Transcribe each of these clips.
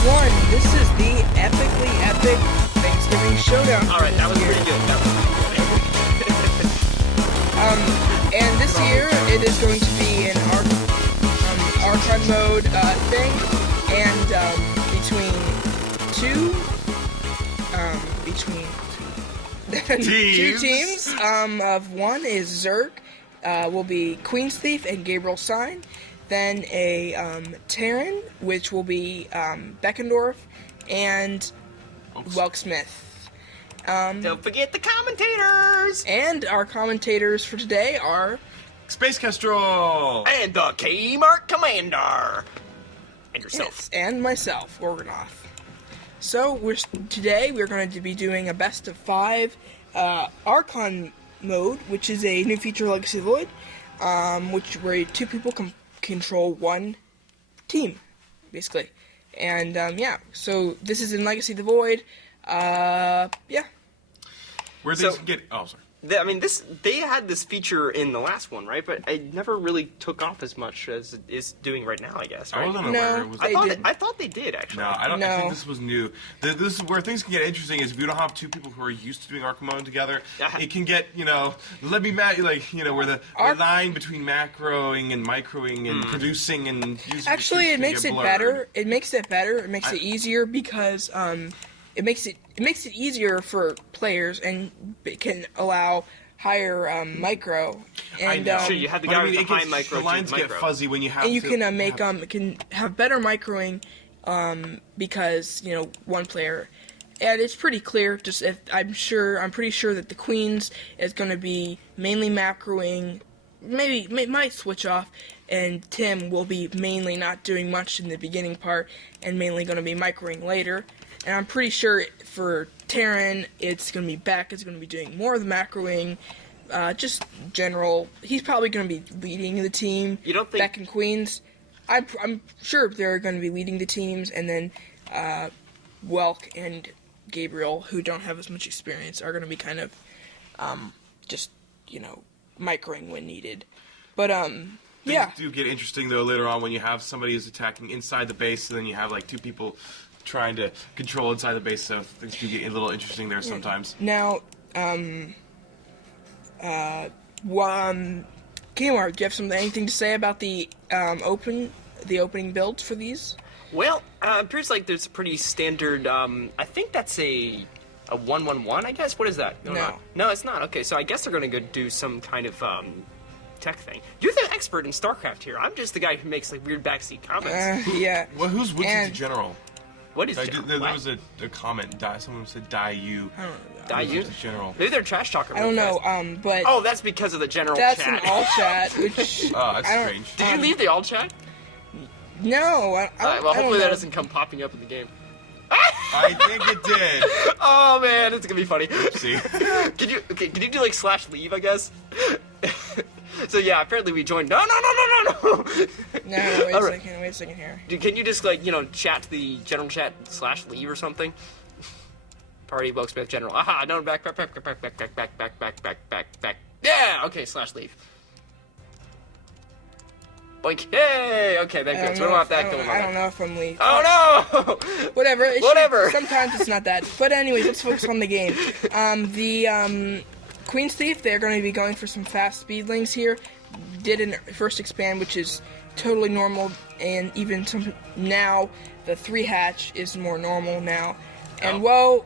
everyone. This is the Epically Epic Thanksgiving Showdown. Alright, that was pretty good. That was pretty good. And this year, it is going to be an Archon mode thing, and between two teams. Of one is Zerg, will be Queen's Thief and Gabriel Sign. Then a Terran, which will be Beckendorf and Welksmith. Don't forget the commentators! And our commentators for today are Space Kestrel! And the Kmart Commander! And yourself. Yes, and myself, Organoth. So today we're going to be doing a best of 5 Archon mode, which is a new feature like ScII Void, where 2 people can control one team, basically. And yeah, so this is in Legacy of the Void. Yeah. Where these get? Oh, sorry. They had this feature in the last one, right? But it never really took off as much as it is doing right now, I guess, right? I wasn't aware it was. I thought they did, actually. No, I don't. No. I think this was new. This is where things can get interesting. Is if you don't have 2 people who are used to doing Archon mode together, it can get let me where the line between macroing and microing and producing and using. Actually, it makes it better. It makes it better. It makes it easier because it makes it easier for players, and it can allow higher micro. And sure, you have the guy with the high micro. The lines get fuzzy when you have. And you can can have better microing because one player. And it's pretty clear. I'm pretty sure that the Queens is going to be mainly macroing. Might switch off, and Tim will be mainly not doing much in the beginning part, and mainly going to be microing later. And I'm pretty sure for Terran, it's going to be Beck. It's going to be doing more of the macroing, just general. He's probably going to be leading the team. You don't think Beck and Queens? I'm sure they're going to be leading the teams, and then Welk and Gabriel, who don't have as much experience, are going to be kind of just microing when needed. But yeah. Things do get interesting though later on when you have somebody who's attacking inside the base, and then you have like 2 people trying to control inside the base, so things do get a little interesting there sometimes. Now, Kmart, do you have anything to say about the opening builds for these? Well, it appears like there's a pretty standard, I think that's a 1-1-1, I guess? What is that? No, it's not. Okay, so I guess they're going to go do some kind of tech thing. You're the expert in Starcraft here. I'm just the guy who makes like weird backseat comments. Yeah. Well, who's the general? What is general? There was a comment. Someone said die you. I don't know. Die you? General. Maybe they're trash talking. I don't know. But oh, that's because of the general that's chat. That's an all chat. Which oh, that's strange. Did you leave the all chat? No. Well, hopefully that doesn't come popping up in the game. I think it did. Oh man, it's gonna be funny. Oopsie. Can you do like /leave, I guess? So yeah, apparently we joined. No. No, wait a second here. Can you just chat to the general chat /leave or something? Party Welksmith General. Aha, no, back. Yeah, okay, /leave. Boink. Hey, okay, that goes. We don't have that going on. I don't know if I'm leaving. Oh no! Whatever. Whatever. Sometimes it's not that. But anyways, let's focus on the game. The Queen's Thief, they're going to be going for some fast speedlings here. Did an first expand, which is totally normal, and even now the 3 hatch is more normal now. And whoa.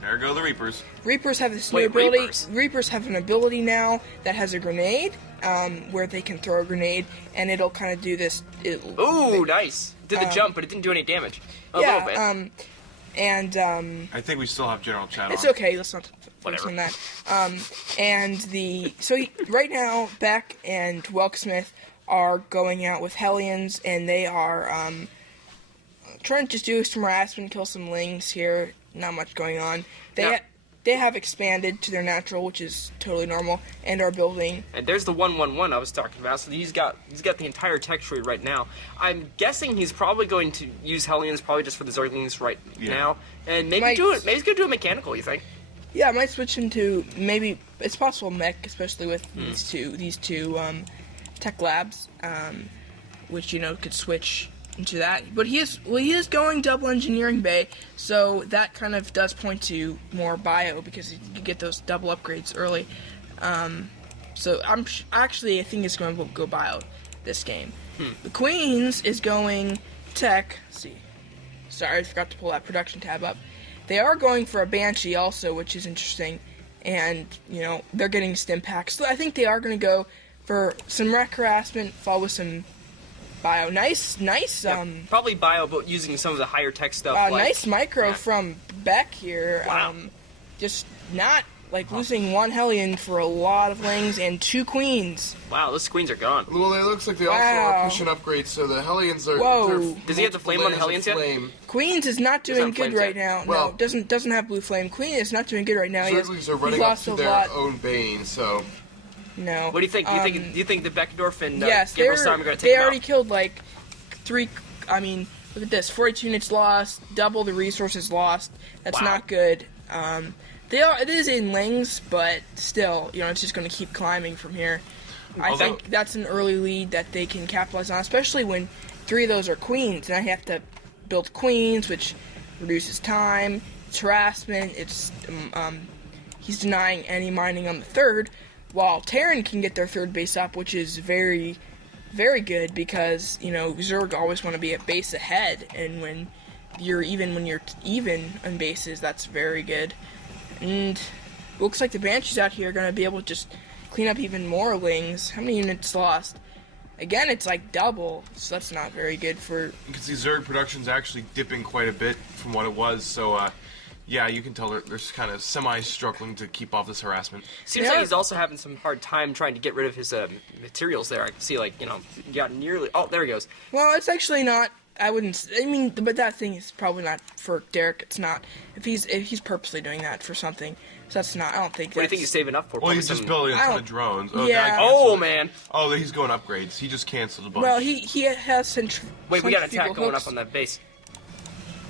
There go the Reapers. Reapers have this new ability. Reapers have an ability now that has a grenade, where they can throw a grenade, and it'll kind of do this. Ooh, nice! Did the jump, but it didn't do any damage. A little bit. And I think we still have general chat. It's on. okay. Let's not focus on that. Right now, Beck and Welksmith are going out with Hellions, and they are trying to just do some harassment, kill some lings here. Not much going on. They have expanded to their natural, which is totally normal, and are building. And there's the 1-1-1 I was talking about. So he's got the entire tech tree right now. I'm guessing he's probably going to use Hellions probably just for the Zerglings now, and maybe he's going to do a mechanical. You think? Yeah, I might switch him to maybe it's possible mech, especially with these two tech labs, which could switch into that. But he is going double engineering bay, so that kind of does point to more bio because you can get those double upgrades early. So I think it's going to go bio this game. The Queens is going tech. Let's see. Sorry, I forgot to pull that production tab up. They are going for a Banshee also, which is interesting. And, they're getting stim packs. So I think they are going to go for some rec harassment, followed with some bio. Nice. Yeah, probably bio, but using some of the higher tech stuff. Nice micro from Beck here. Wow. Just not losing one Hellion for a lot of Lings and 2 Queens. Wow, those Queens are gone. Well, it looks like they also are pushing upgrades, so the Hellions are... Whoa. Does he have the flame on the Hellions yet? Queens is not doing good right now. Well, no, doesn't have blue flame. Queen is not doing good right now. Zerglings are running up to their own Bane, so... No. What do you think? Do you think the Beckendorf and yes, Gabriel Storm are going to take they them already out? killed 3... I mean, look at this. 42 units lost. Double the resources lost. That's not good. It is in Lings, but still, it's just going to keep climbing from here. I think that's an early lead that they can capitalize on, especially when 3 of those are Queens. And I have to build Queens, which reduces time. It's harassment. It's he's denying any mining on the 3rd, while Terran can get their 3rd base up, which is very, very good because Zerg always want to be a base ahead, and when you're even on bases, that's very good. And looks like the Banshees out here are going to be able to just clean up even more Lings. How many units lost? Again, it's double, so that's not very good for... You can see Zerg production's actually dipping quite a bit from what it was, so yeah, you can tell they're kind of semi-struggling to keep off this harassment. Seems like he's also having some hard time trying to get rid of his materials there. I can see, nearly... Oh, there he goes. Well, it's actually not... but that thing is probably not for Derek. It's not. If he's purposely doing that for something, so that's not. I don't think. What do you think he's saving up for? Well, he's just building a ton of drones. Oh, yeah. Oh man. Oh, he's going upgrades. He just canceled a bunch. Well, he has Wait, we got an attack going up on that base.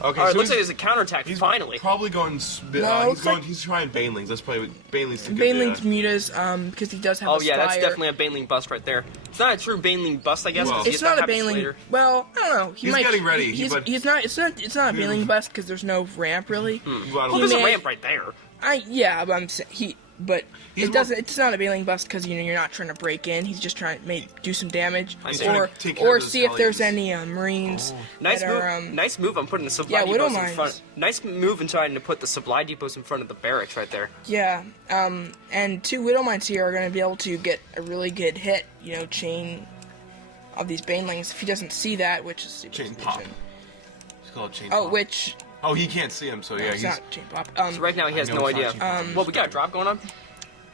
Okay, All right, so looks like there's a counterattack. He's finally. Probably going. He's trying Banelings. That's probably Banelings. Banelings mutas, because he does have. Oh a yeah, that's Spire. definitely a Baneling bust right there. It's not a true Baneling bust, I guess. Well, It's not a Baneling. Well, I don't know. He's getting ready. He's not. It's not a Baneling bust because there's no ramp really. Well, there's a ramp right there. But I'm saying it doesn't. It's not a Baneling bust because you're not trying to break in. He's just trying to do some damage, or see if there's any Marines. Nice that move. Are, nice move on putting the supply Widow depots in Mines. front. Nice move in trying to put the supply depots in front of the barracks right there. Yeah. And 2 Widow Mines here are going to be able to get a really good hit. Chain of these Banelings. If he doesn't see that, which is chain pop. It's called chain. Oh, pop. which. Oh, he can't see him, so yeah, it's not chain pop. So right now he has no idea. Well, we got a drop going on.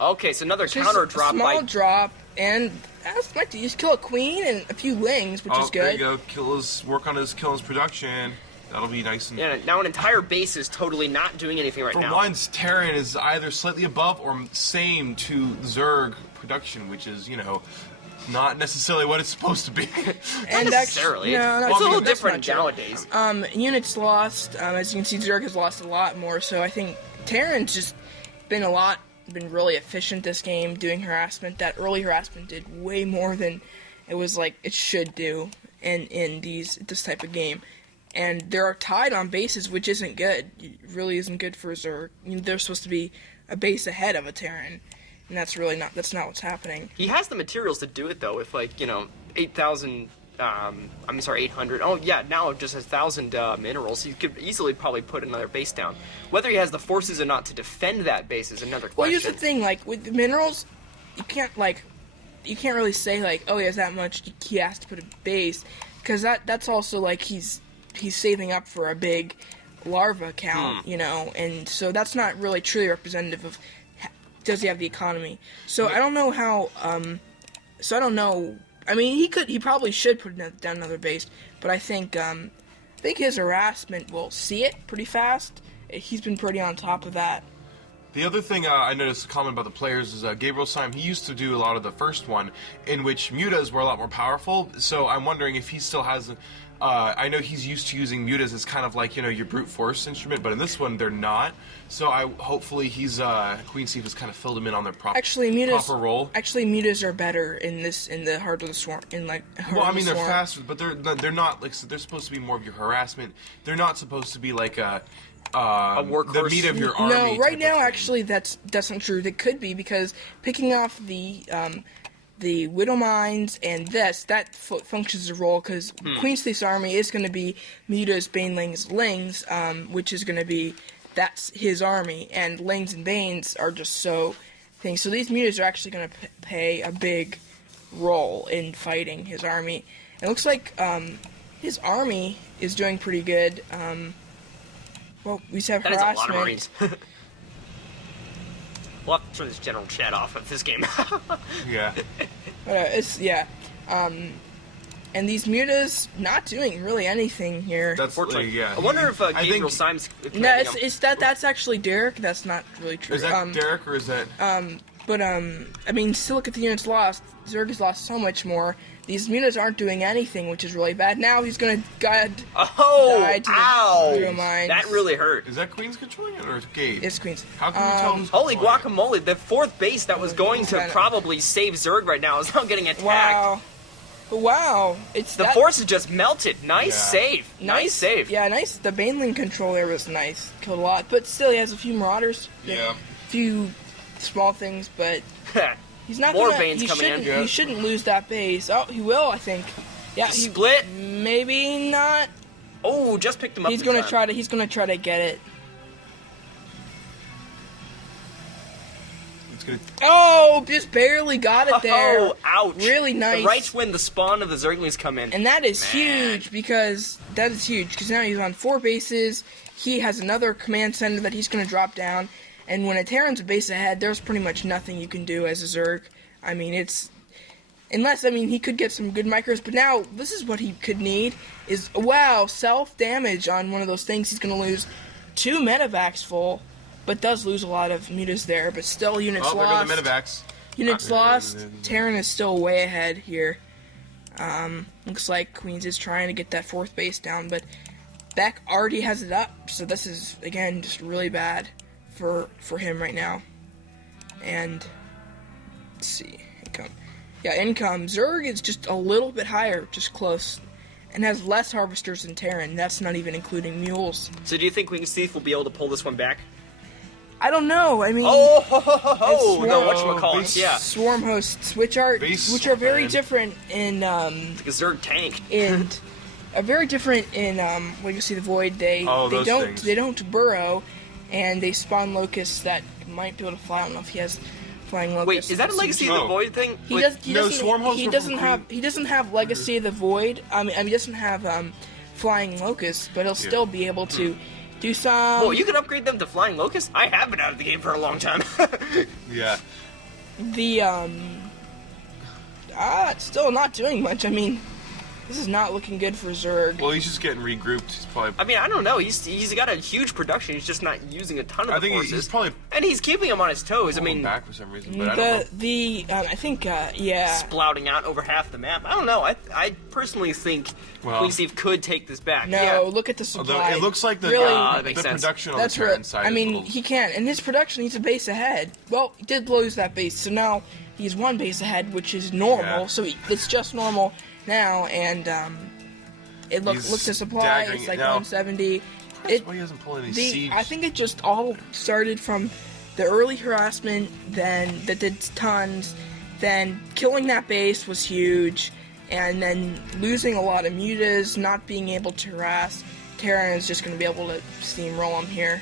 Okay, so another Just counter drop. A small drop, and that's might just kill a queen and a few Lings, which is good. There you go. Work on his production. That'll be nice. Yeah, now an entire base is totally not doing anything right now. For once, Terran is either slightly above or same to Zerg production, which is, not necessarily what it's supposed to be. Not necessarily. It's a little different nowadays. Units lost. As you can see, Zerg has lost a lot more, so I think Terran's just been really efficient this game, doing harassment. That early harassment did way more than it should do in this type of game. And they're tied on bases, which isn't good. It really isn't good for Zerg. They're supposed to be a base ahead of a Terran, and that's not what's happening. He has the materials to do it though. If 8,000. 800. Oh yeah, now just 1,000 minerals. You could easily probably put another base down. Whether he has the forces or not to defend that base is another question. Well, here's the thing: with the minerals, you can't really say oh, he has that much. He has to put a base, because that's also he's saving up for a big larva count, and so that's not really truly representative of does he have the economy. So I don't know how. So I don't know. I mean, he probably should put down another base, but I think his harassment will see it pretty fast. He's been pretty on top of that. The other thing I noticed a comment about the players is Gabriel Syme, he used to do a lot of the first one, in which mutas were a lot more powerful, so I'm wondering if he still has I know he's used to using mutas as kind of like, you know, your brute force instrument, but in this one they're not. So hopefully he's Queen Steve has kind of filled him in on their proper role. Actually, mutas are better in the Heart of the Swarm. Well, I mean they're faster, but they're not like, so they're supposed to be more of your harassment. They're not supposed to be like a workhorse. The meat of your army. No, right now actually that's not true. It could be, because picking off the Widow Mines and that functions as a role, because Queen Steve's army is going to be mutas, banelings, lings, which is going to be, that's his army, and lings and banes are just so things. So these mutas are actually going to play a big role in fighting his army. It looks like his army is doing pretty good. Well, we have harassment. That is a lot of Marines. We'll have to turn this general chat off of this game. Yeah. And these mutas not doing really anything here. That's yeah. I wonder if Gabriel Symes. No, that's actually Derek. That's not really true. Is that Derek or is that? But I mean, still look at the units lost. Zerg has lost so much more. These mutas aren't doing anything, which is really bad. Now he's gonna die to the Widow Mines. That really hurt. Is that Queen's controlling it or is Gabe? It's Queen's. How can you tell who's Holy controlling guacamole! The fourth base that was going to probably save Zerg right now is now getting attacked. Wow! It's the force is just melted. Nice save. Nice save. Yeah, nice. The Baneling control there was nice. Killed a lot, but still he has a few Marauders. Yeah. A few small things, but he's not More gonna, Banes coming in. He shouldn't lose that base. Oh, he will, I think. Yeah, he split. Maybe not. Oh, just picked him up. He's gonna try to. He's gonna try to get it. Oh, just barely got it there. Oh, ouch. Really nice. Right when the spawn of the Zerglings come in. And that is huge, because now he's on 4 bases. He has another command center that he's going to drop down. And when a Terran's a base ahead, there's pretty much nothing you can do as a Zerg. I mean, he could get some good micros, but now this is what he could need is, self-damage on one of those things. He's going to lose 2 medevacs full. But does lose a lot of mutas there, but still units lost. There go the medevacs. Units lost. Terran is still way ahead here. Looks like Queens is trying to get that 4th base down, but Beck already has it up, so this is, again, just really bad for him right now. And, let's see, income. Yeah, income. Zerg is just a little bit higher, just close, and has less harvesters than Terran. That's not even including mules. So do you think Queen Steve will be able to pull this one back? I don't know. I mean, no, whatchamacallit, yeah. Swarm hosts, which are very different in it's like a Zerg tank, and are very different in Legacy of the Void. They don't burrow, and they spawn locusts that might be able to fly. I don't know if he has flying locusts. Wait, is that a Legacy of the Void thing? He doesn't have Legacy of the Void. I mean, he doesn't have flying locusts, but he'll still be able to. Do some. Well, you can upgrade them to flying locusts. I have been out of the game for a long time. Yeah. It's still not doing much. I mean, this is not looking good for Zerg. Well, he's just getting regrouped. He's probably. I mean, I don't know. He's got a huge production. He's just not using a ton of the forces. He's probably. And he's keeping him on his toes. I mean, back for some reason, but I don't know. I think, splouting out over half the map. I don't know. I personally think Queen Steve could take this back. No, look at the supply. Although it looks like the production on the Terran side. I mean, he can. In his production, he's a base ahead. Well, he did lose that base, so now he's 1 base ahead, which is normal. Yeah. So it's just normal now, and look to supply. It's like 170. Why he doesn't pull any siege? I think it just all started from the early harassment, then that did tons, then killing that base was huge, and then losing a lot of mutas, not being able to harass. Terran is just going to be able to steamroll him here.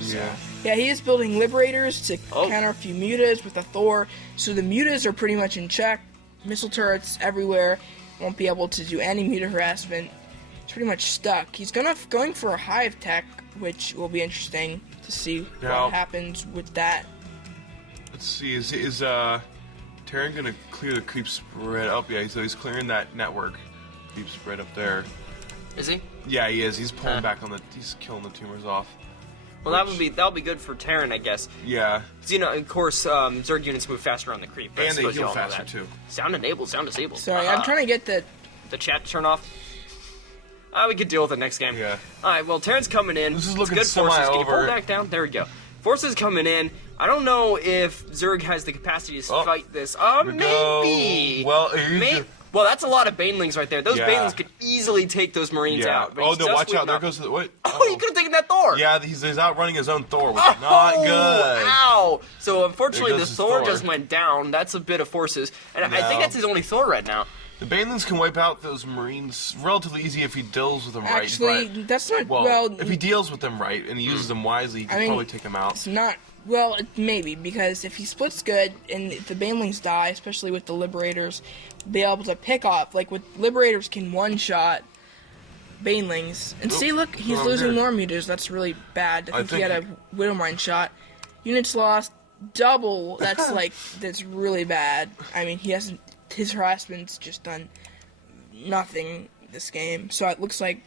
Yeah. Yeah, he is building Liberators to counter a few mutas with a Thor, so the mutas are pretty much in check. Missile turrets everywhere, won't be able to do any muta harassment. He's pretty much stuck. He's going for a hive tech, which will be interesting to see what happens with that. Let's see, is Terran gonna clear the creep spread up? Yeah, so he's clearing that network creep spread up there. Is he? Yeah, he is. He's pulling back he's killing the tumors off. Well, that'll be good for Terran, I guess. Yeah. You know, of course, Zerg units move faster on the creep. And they heal faster too. Sound enabled, sound disabled. Sorry, I'm trying to get the chat to turn off. We could deal with it next game. Yeah. Alright, well, Terran's coming in. This is It's looking good forces. Can you pull semi-over. back down? There we go. Forces coming in. I don't know if Zerg has the capacity to fight this. Maybe. Well, Well, that's a lot of Banelings right there. Those Yeah. Banelings could easily take those Marines yeah. out. But Oh, he's no, just watch out. waiting There up. goes the... What? Oh, he could have taken that Thor! Yeah, he's outrunning his own Thor, which is not good. Ow! So unfortunately, There the goes his Thor Thor. just went down. That's a bit of forces, and I think No. that's his only Thor right now. The Banelings can wipe out those Marines relatively easy if he deals with them right. Actually, but- that's not well, if he deals with them right and he uses them wisely, he can probably take them out. It's not. Well, maybe, because if he splits good and if the Banelings die, especially with the Liberators, be able to pick off. Like, with Liberators can one-shot Banelings. And see, look, he's wrong losing here. more meters. That's really bad. I think he think had a Widowmine shot. Units lost double. That's, like, that's really bad. I mean, he hasn't... His harassment's just done nothing this game. So it looks like...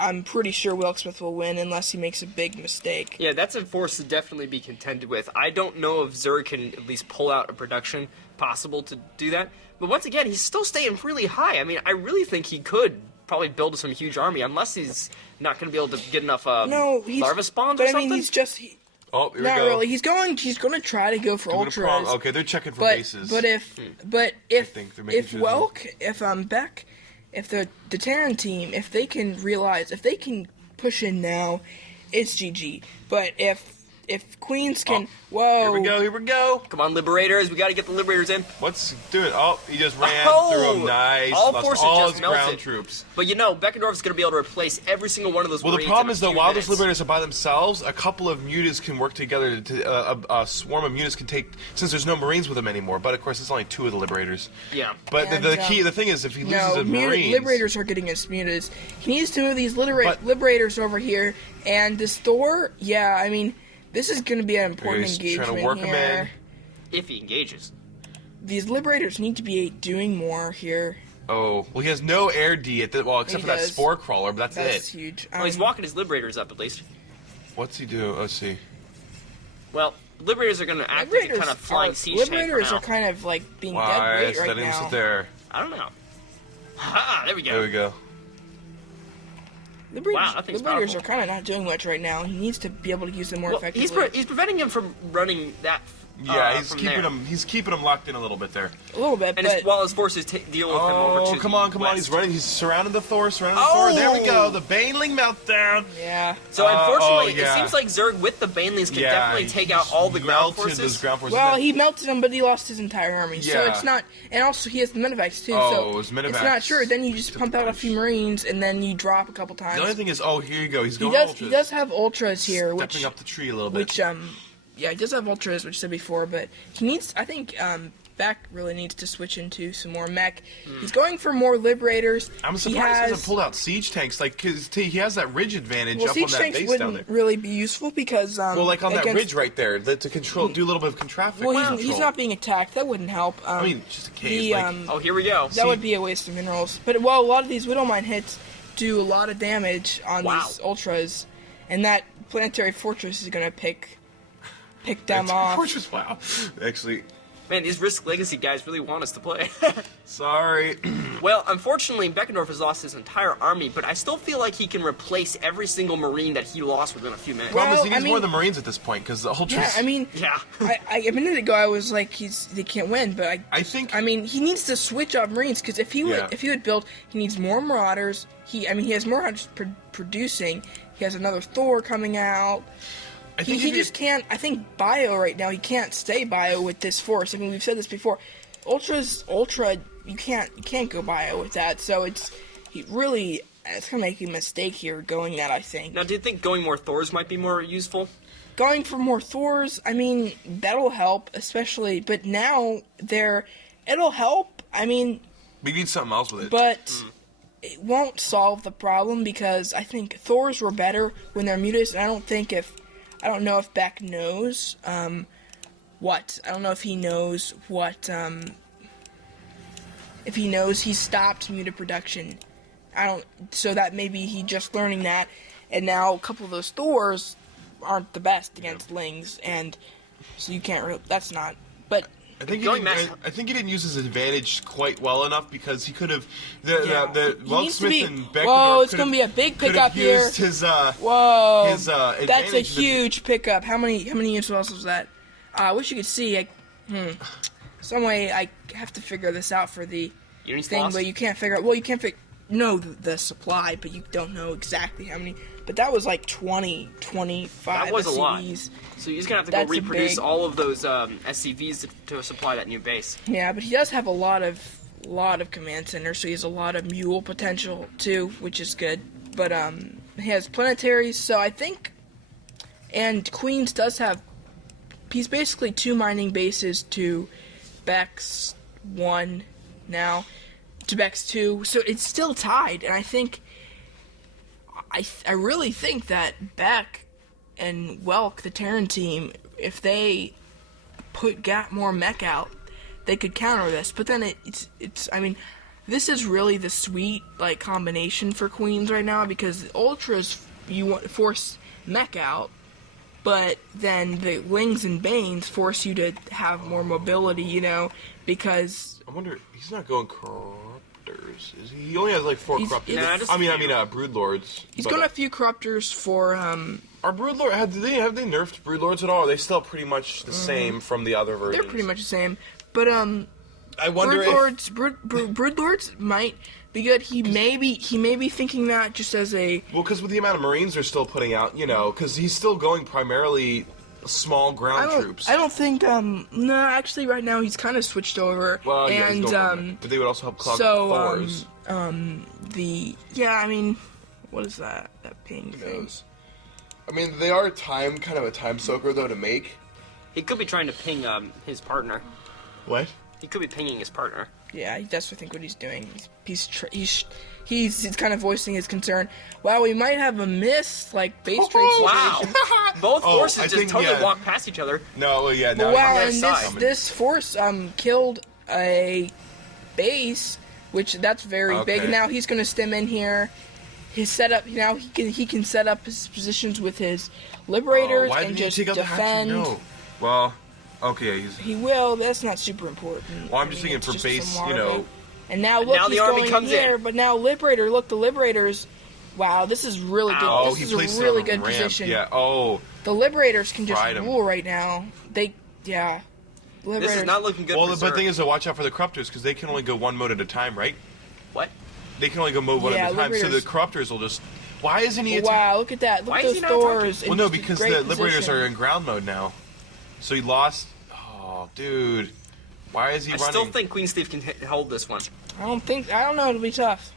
I'm pretty sure Wilkesmith will win unless he makes a big mistake. Yeah, that's a force to definitely be contended with. I don't know if Zerg can at least pull out a production possible to do that. But once again, he's still staying really high. I mean, I really think he could probably build some huge army, unless he's not going to be able to get enough larva spawns or but I something. mean, he's just Oh, here we not go. really. He's going to try to go for Doing a prom. ultras. Okay, they're checking for But bases. but if think they're making if sure Welk, if Beck, if the Terran team, if they can realize, if they can push in now, it's GG. But if Queens can, whoa, Here we go. Come on, Liberators. We got to get the Liberators in. What's doing? Oh, he just ran Oh! through them. Nice. All Lost forces all just his melted. ground troops. But you know, Beckendorf's going to be able to replace every single one of those Well, the Marines problem in a is, though, few while minutes. those Liberators are by themselves, a couple of mutas can work together. A swarm of mutas can take, since there's no Marines with them anymore. But of course, it's only 2 of the Liberators. Yeah. But And, the thing is, if he loses no, a Marines, Liberators are getting his mutas. He needs to move these Liberators over here, and this Thor, yeah, I mean, this is going to be an important he's engagement trying to work him here. If he engages. These Liberators need to be doing more here. oh, well, he has no air D at the, well, except He for that does. Spore Crawler, but That's it. huge. Well, he's walking his Liberators up, at least. What's he do? Let's see. Well, Liberators are going to act like a kind of flying siege tank for Liberators now. are kind of like being dead Why weight is right that him now. sit there? I don't know. Ha! There we go. There we go. Liberators, Wow, that thing's Liberators powerful. are kind of not doing much right now. He needs to be able to use them more Well, effectively. he's preventing him from running that. Yeah, he's from keeping there. him. He's keeping him locked in a little bit there. a little bit, And but while his forces deal with him over Oh, to come the on, come on! west. He's running. He's surrounding the Thor. Surrounding the Thor. There we go. Oh! The Baneling meltdown. yeah. So unfortunately, yeah. it seems like Zerg with the Banelings can Yeah, definitely he take out all the ground melted forces. Those ground forces. Well, Then- he melted them, but he lost his entire army. So Yeah. it's not, and also he has the Medivacs too. Oh, so his Medivacs it's not sure. Then you just took pump out a punch. few Marines, and then you drop a couple The times. only thing is, oh, here you go. He's He going does. ultras. He does have ultras here, Stepping which up the tree a little bit. which yeah, he does have ultras, which I said before, but he needs. I think Beck really needs to switch into some more mech. He's going for more Liberators. I'm He surprised he has, hasn't pulled out siege tanks. Like, cause he has that ridge advantage well, up on siege that tanks base down there. wouldn't really be useful because Well, like on that against- ridge right there, to control, do a little bit of traffic Well, control. he's not being attacked. That wouldn't help. I mean, just a case. the, like, Oh, here we go. that would be a waste of minerals. But well, a lot of these Widowmine hits do a lot of damage on Wow. these ultras, and that planetary fortress is gonna pick them off. Fortress, wow. Actually, Man, these Risk Legacy guys really want us to play. sorry. Well, unfortunately, Beckendorf has lost his entire army, but I still feel like he can replace every single Marine that he lost within a few minutes. Well, Problem is, he needs I more mean- than Marines at this point because the Ultras. Yeah, I mean, Yeah. a minute ago I was like, they can't win, but I think. I mean, he needs to switch up Marines because if he Yeah. would build, he needs more Marauders. He has more Marauders producing. He has another Thor coming out. I think He if just can't. I think bio right now. He can't stay bio with this force. I mean, we've said this before. Ultra. You can't go bio with that. So it's gonna make a mistake here going that. I think Now, do you think going more Thors might be more useful? going for more Thors. I mean, that'll help, especially. But now it'll help. I mean, we need something else with it. but it won't solve the problem because I think Thors were better when they're mutas, and I don't know if Beck knows what. I don't know if he knows what. If he knows he stopped muta production. So that maybe he just learning that, and now a couple of those Thors aren't the best against Lings, and so you can't really. That's not. But I think Going I think he didn't use his advantage quite well enough because he could have the He Welk needs to Smith be- and Beck. Whoa, it's gonna be a big pickup here. Used his Whoa, his advantage. that's a huge pickup. How many units was that? I wish you could see. Some way I have to figure this out for the Units thing, lost? but you can't figure out. Well, you can't know the supply, but you don't know exactly how many. But that was like 20, 25 That was a lot. SCVs. So you're just gonna have to go That's a reproduce big- all of those SCVs to supply that new base. Yeah, but he does have a lot of command centers, so he has a lot of mule potential too, which is good. But he has planetaries, so I think, and Queens does have. He's basically 2 mining bases to Beck's 1 now, to Beck's 2, so it's still tied, and I think. I really think that Beck and Welk, the Terran team, if they got more mech out, they could counter this. But then it's I mean, this is really the sweet like combination for Queens right now because the Ultras you want to force mech out, but then the Wings and Banes force you to have more mobility, because I wonder he's not going corruptors. Is he? He only has like 4 corruptors. Broodlords. he's got a few corruptors for Are Broodlords have they nerfed Broodlords at all? Are they still pretty much the same from the other versions? they're pretty much the same, but I wonder Broodlords might be good. He may be thinking that just as a because with the amount of Marines they're still putting out, because he's still going primarily small ground troops. I don't think no, actually right now he's kind of switched over. Well, yeah, and he's going but they would also help clog Thors. I mean, what is that ping thing? I mean, they are kind of a time soaker though to make. He could be trying to ping his partner. What? He could be pinging his partner. Yeah, that's I think what he's doing. He's kind of voicing his concern. Wow, we might have a miss like base trade situation. Wow! Both forces I just think, totally yeah. walk past each other. No, yeah, no. Wow, on and their side. this force killed a base, which that's very big. Okay. Now he's going to stem in here. His setup now he can set up his positions with his liberators why and did he just take out the hatchery? defend. No. Well, okay. He will. That's not super important. Well, I'm just thinking it's for just base, some water. And now look, now the he's army going comes in here, in. but now Liberator. Look, the Liberators. Wow, this is really good. Oh, This he is a placed really it on good a ramp. position. Yeah. Oh. The Liberators can just Fried 'em. rule right now. This is not looking good Well, for but the Zerg. thing is to watch out for the corruptors because they can only go 1 mode at a time, right? What? They can only go mode 1 Yeah, at a time, so the Liberators- corruptors will just. Why isn't he? Wow, look at that. Look Why at is those he not attacking? Thors. Well, in no, just a because great the Liberators position. are in ground mode now, so he lost. Oh, dude, why is he I running? still think Queen Steve can hold this one. I don't know. It'll be tough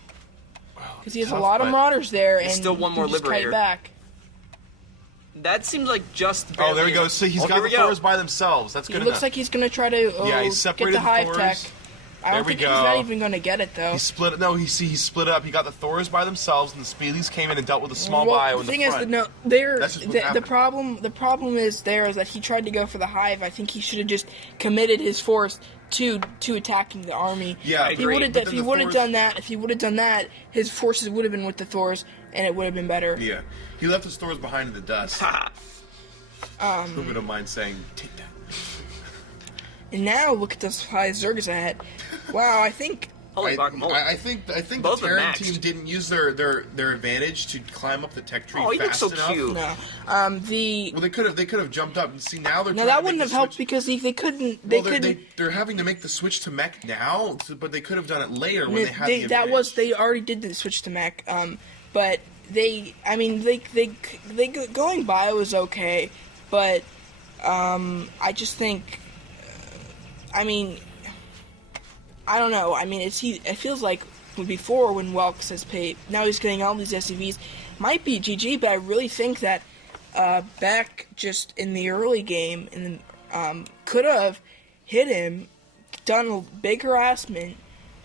because he has a Tough, lot of but- Marauders there, and There's still one he more can just kite Liberator. back. That seems like just. Oh, there barely we go. enough. So he's Oh, got here the we go. Thors by themselves. That's He good looks enough. like he's gonna try to Yeah, he get separated the hive Thors. tech. I There don't we think he's not go. even gonna get it though. He split. No, he split up. He got the Thors by themselves, and the Speedies came in and dealt with a small Well, bio the in thing the is, front. That's just what the happened. problem is that he tried to go for the hive. I think he should have just committed his force to attacking the army. Yeah, I if he agree. would have But then the Thors- done that, his forces would have been with the Thors, and it would have been better. Yeah, he left his Thors behind in the dust. Ha! Who would have mind saying, "Take that"? And now look at this high Zerg ahead. Wow, I think. Holy guacamole. I think the Both are Terran maxed. team didn't use their advantage to climb up the tech tree Oh, he looks fast so enough. cute. No, Well, they could have jumped up and see now they're. no, trying that to make wouldn't the have helped switch- because they couldn't. They're having to make the switch to mech now, but they could have done it later when they had the advantage. they already did the switch to mech. But going bio is okay, but I just think, I don't know. I mean, it feels like before when Welk says pay, now he's getting all these SCVs. Might be GG, but I really think that Beck just in the early game could have hit him, done a big harassment,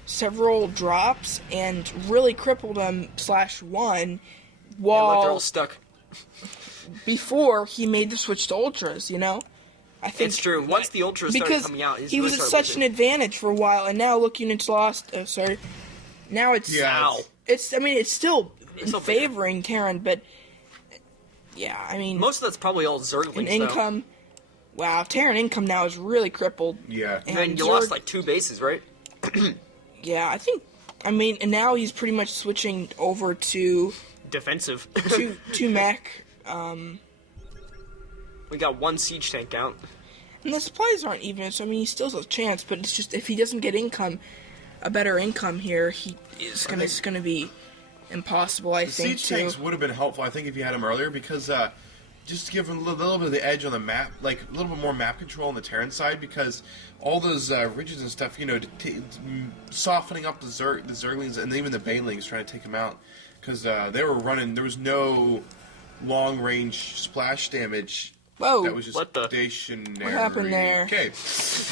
several drops, and really crippled him /1 Yeah, look, they're all while stuck. before he made the switch to ultras. I think It's true. Once the ultras started because coming out, he was at such an advantage for a while, and now look, units lost. Oh, sorry. Now it's Ow. it's still still favoring Terran, but yeah, Most of that's probably all Zerglings, an though. income. Wow, Terran income now is really crippled. Yeah. And then you lost like 2 bases, right? Yeah, I think. I mean, and now he's pretty much switching over to Defensive. to mech. We got 1 siege tank out. And the supplies aren't even, so I mean, he still has a chance. But it's just if he doesn't get income, a better income here, it's gonna be impossible. I think Siege tanks would have been helpful, I think, if you had them earlier, because just to give him a little bit of the edge on the map, like a little bit more map control on the Terran side, because all those ridges and stuff, you know, softening up the Zerglings and even the Banelings, trying to take them out, because they were running. There was no long range splash damage. Whoa! That was just What the- stationary. What happened there? Okay.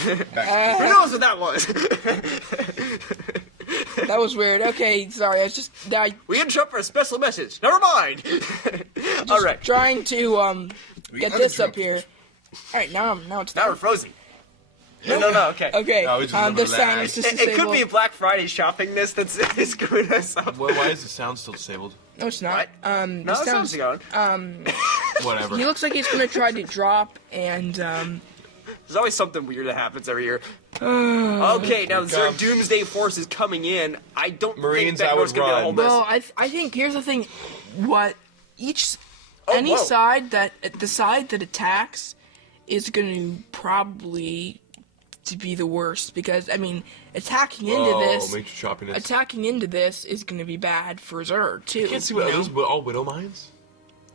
Who knows what that was? That was weird. Okay, sorry. I was just We interrupt for a special message. Never mind. All right. trying to get this up here. All right, now it's Now we're frozen. No. Okay. Okay. No, we just This remember time that. it's just It could disabled. be a Black Friday shopping list that's screwing us up. Well, why is the sound still disabled? No, it's not. What? The No, it sounds. sounds going. Whatever. He looks like he's gonna try to drop, and There's always something weird that happens every year. Okay, now the Here it comes. Doomsday Force is coming in. I don't Marines, think I Vector's would going to run. hold this. well, I think here's the thing. What each Oh, any whoa. side that the side that attacks is gonna probably to be the worst, because I mean attacking into this. Major choppiness. Attacking into this is going to be bad for Zerg too. I can't see what you know? those all Widow Mines.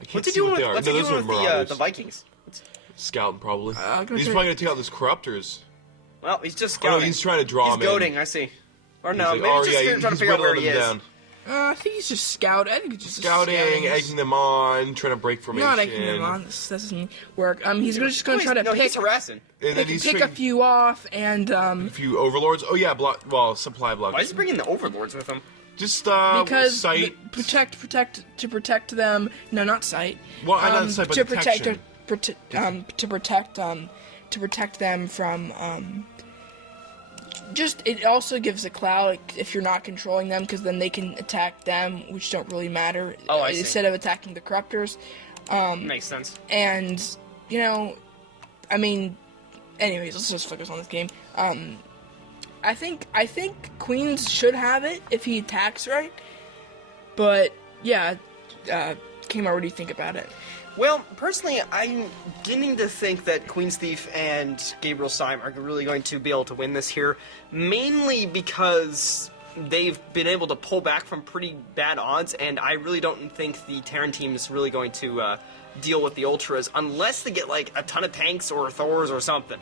I can't What's he see doing what with, they are. what's No, he those doing are with Marauders. the Vikings? Scouting probably. I'm gonna He's try- probably gonna take out those Corruptors. Well, he's just Oh, no, scouting. he's trying to draw He's them in. goading, I see. Or no, He's maybe like, just trying to figure out where he whittling is. them I think he's just scout. I think it's just Scouting, egging them on, trying to break formation. Not egging them on. This doesn't work. He's just going to try to No, he's pick harassing. And then he's a swinging few off, and a few overlords. Oh yeah, supply block. Why is he bringing the overlords with him? Just because sight. to protect them. No, not sight. Well, I not sight, but to protect detection. to protect them from just it also gives a cloud if you're not controlling them, because then they can attack them, which don't really matter. Oh, I see. Instead of attacking the corruptors. Makes sense. And you know, I mean, anyways, let's just focus on this game. I think Queens should have it if he attacks right. But yeah, Kmart, what do you think about it? Well, personally, I'm beginning to think that Queen's Thief and Gabriel Syme are really going to be able to win this here, mainly because they've been able to pull back from pretty bad odds, and I really don't think the Terran team is really going to deal with the Ultras unless they get like a ton of tanks or Thors or something.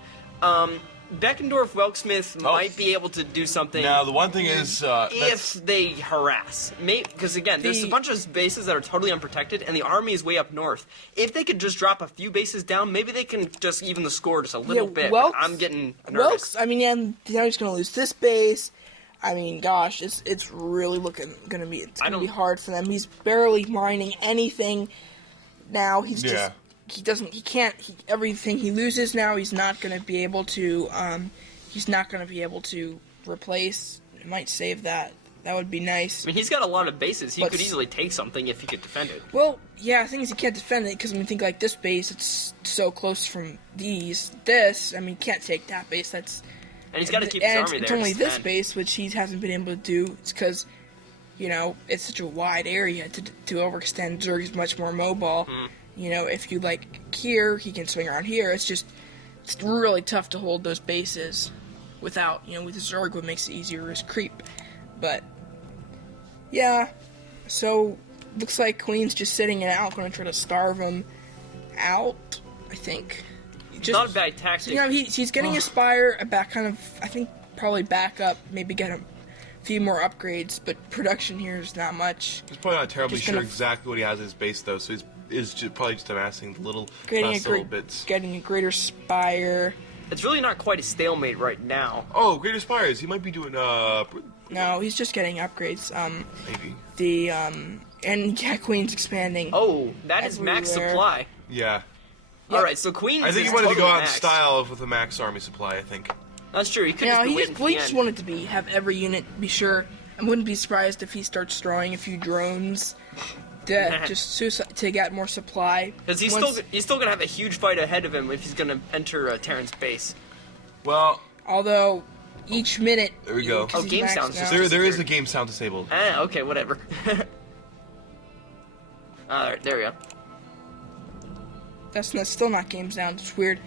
Beckendorf Welksmith might be able to do something. Now the one thing is, if they harass, because again, there's a bunch of bases that are totally unprotected, and the army is way up north. If they could just drop a few bases down, maybe they can just even the score just a little bit. I'm getting nervous. Welks, I mean, yeah, now he's gonna lose this base. I mean, gosh, it's really gonna be hard for them. He's barely mining anything now. He's just. Everything he loses now, he's not going to be able to replace. It might save that. That would be nice. I mean, he's got a lot of bases. He could easily take something if he could defend it. Well, yeah, the thing is he can't defend it, because, I mean, think like this base, it's so close from these. This, I mean, he can't take that base. That's... And he's got to keep his army there. It's only to this defend. base, which he hasn't been able to do. It's because, you know, it's such a wide area to overextend. Zerg is much more mobile. You know, if you like here, he can swing around here. It's really tough to hold those bases without, you know, with Zerg, what makes it easier is creep. But, yeah, so looks like Queen's just sitting it out, going to try to starve him out, I think. Not a bad tactic. You know, he's getting a Spire, I think probably back up, maybe get a few more upgrades, but production here is not much. he's probably not terribly Just sure gonna- exactly what he has in his base though, so he's probably just amassing little bits. Getting a greater Spire. It's really not quite a stalemate right now. Oh, Greater Spires. He might be doing No, he's just getting upgrades. maybe. And yeah, Queen's expanding. Oh, that is max Everywhere. supply. Yeah. All right, so Queen. I think he wanted to go out in style with a max army supply. I think. That's true. He could You know, just be he waiting for the just end. wanted to have every unit be sure. I wouldn't be surprised if he starts throwing a few drones just suicide to get more supply. Because he's still gonna have a huge fight ahead of him if he's gonna enter Terran's base. Well, although each minute. There we go. Oh, game sounds just there is a game sound disabled. Okay, whatever. Alright, there we go. That's still not game sound. It's weird.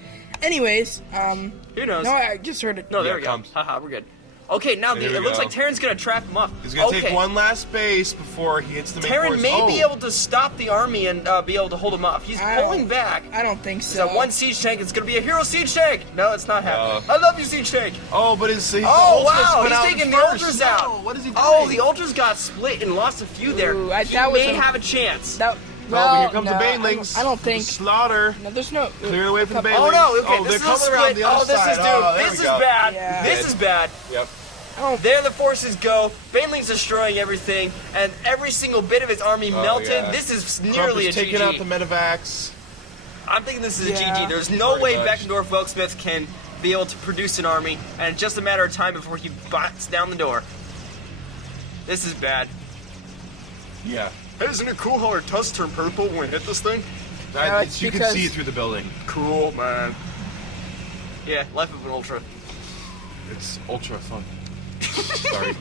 Anyways, who knows? No, I just heard it. No, there we go. Comes. Haha, we're good. Okay, now it looks like Terran's gonna trap him up. He's gonna take one last base before he hits the main Terran course. may be able to stop the army and be able to hold him off. He's pulling back. I don't think so. There's that one siege tank. It's gonna be a hero siege tank. No, it's not happening. I love you, siege tank. Oh, but his oh wow, he's taking the ultras out. No, what is he doing? Oh, the ultras got split and lost a few there. Ooh, he may have a chance. Well, but here comes the banelings. I don't think. Slaughter. No, there's no. Clear the way for the banelings. Oh no, okay, they're this coming is a around split. the other side. This is bad. Yeah. This is bad. Yep. There the forces go. Baneling's destroying everything, and every single bit of his army melted. Yeah. This is nearly a GG. Taking out the medevacs. I'm thinking this is a GG. There's no way Beckendorf Welksmith can be able to produce an army, and it's just a matter of time before he bats down the door. This is bad. Yeah. Hey, isn't it cool how our tusk turn purple when we hit this thing? You can see it through the building. Cool, man. Yeah, life of an ultra. It's ultra fun. Sorry.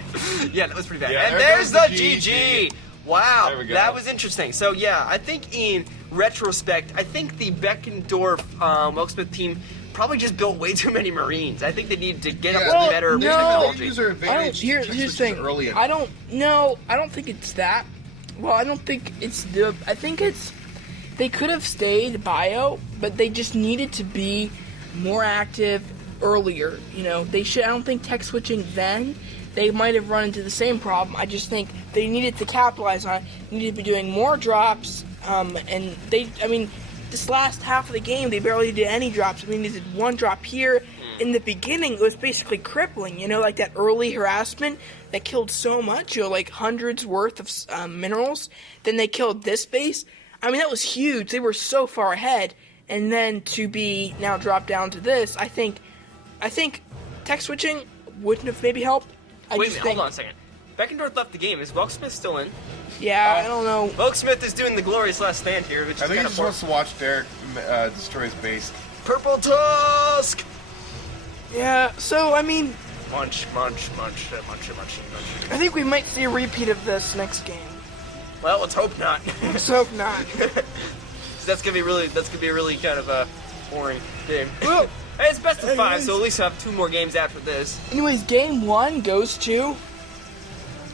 Yeah, that was pretty bad. Yeah, and there's the GG. Wow, There we go. that was interesting. So yeah, I think in retrospect, I think the Beckendorf Welksmith team probably just built way too many Marines. I think they need to get up to better technology. User advantage. Here's the thing. I don't think it's that. Well, I don't think it's the. I think it's. They could have stayed bio, but they just needed to be more active earlier. You know, they should. I don't think tech switching then. They might have run into the same problem. I just think they needed to capitalize on it. Needed to be doing more drops. And they. I mean, this last half of the game, they barely did any drops. I mean, they did one drop here. In the beginning, it was basically crippling. You know, like that early harassment that killed so much. You know, like hundreds worth of minerals. Then they killed this base. I mean, that was huge. They were so far ahead. And then to be now dropped down to this, I think tech switching wouldn't have maybe helped. Wait a minute, hold on a second. Beckendorf left the game. Is Welksmith still in? Yeah, I don't know. Welksmith is doing the glorious last stand here, which is kind of I think he just wants to watch Derek destroy his base. Purple Tusk! Yeah, so, I mean... Munch. I think we might see a repeat of this next game. Well, let's hope not. Let's hope not. That's gonna be a really kind of a boring game. Well, hey, it's best of 5, so at least we'll have 2 more games after this. Anyways, game 1 goes to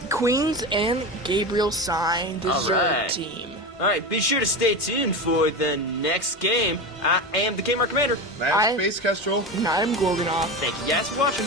Queens and Gabriel Sign Dessert Team. Alright, be sure to stay tuned for the next game. I am the Kmart Commander. I'm Space Kestrel. And I'm Gorgonov. Thank you guys for watching.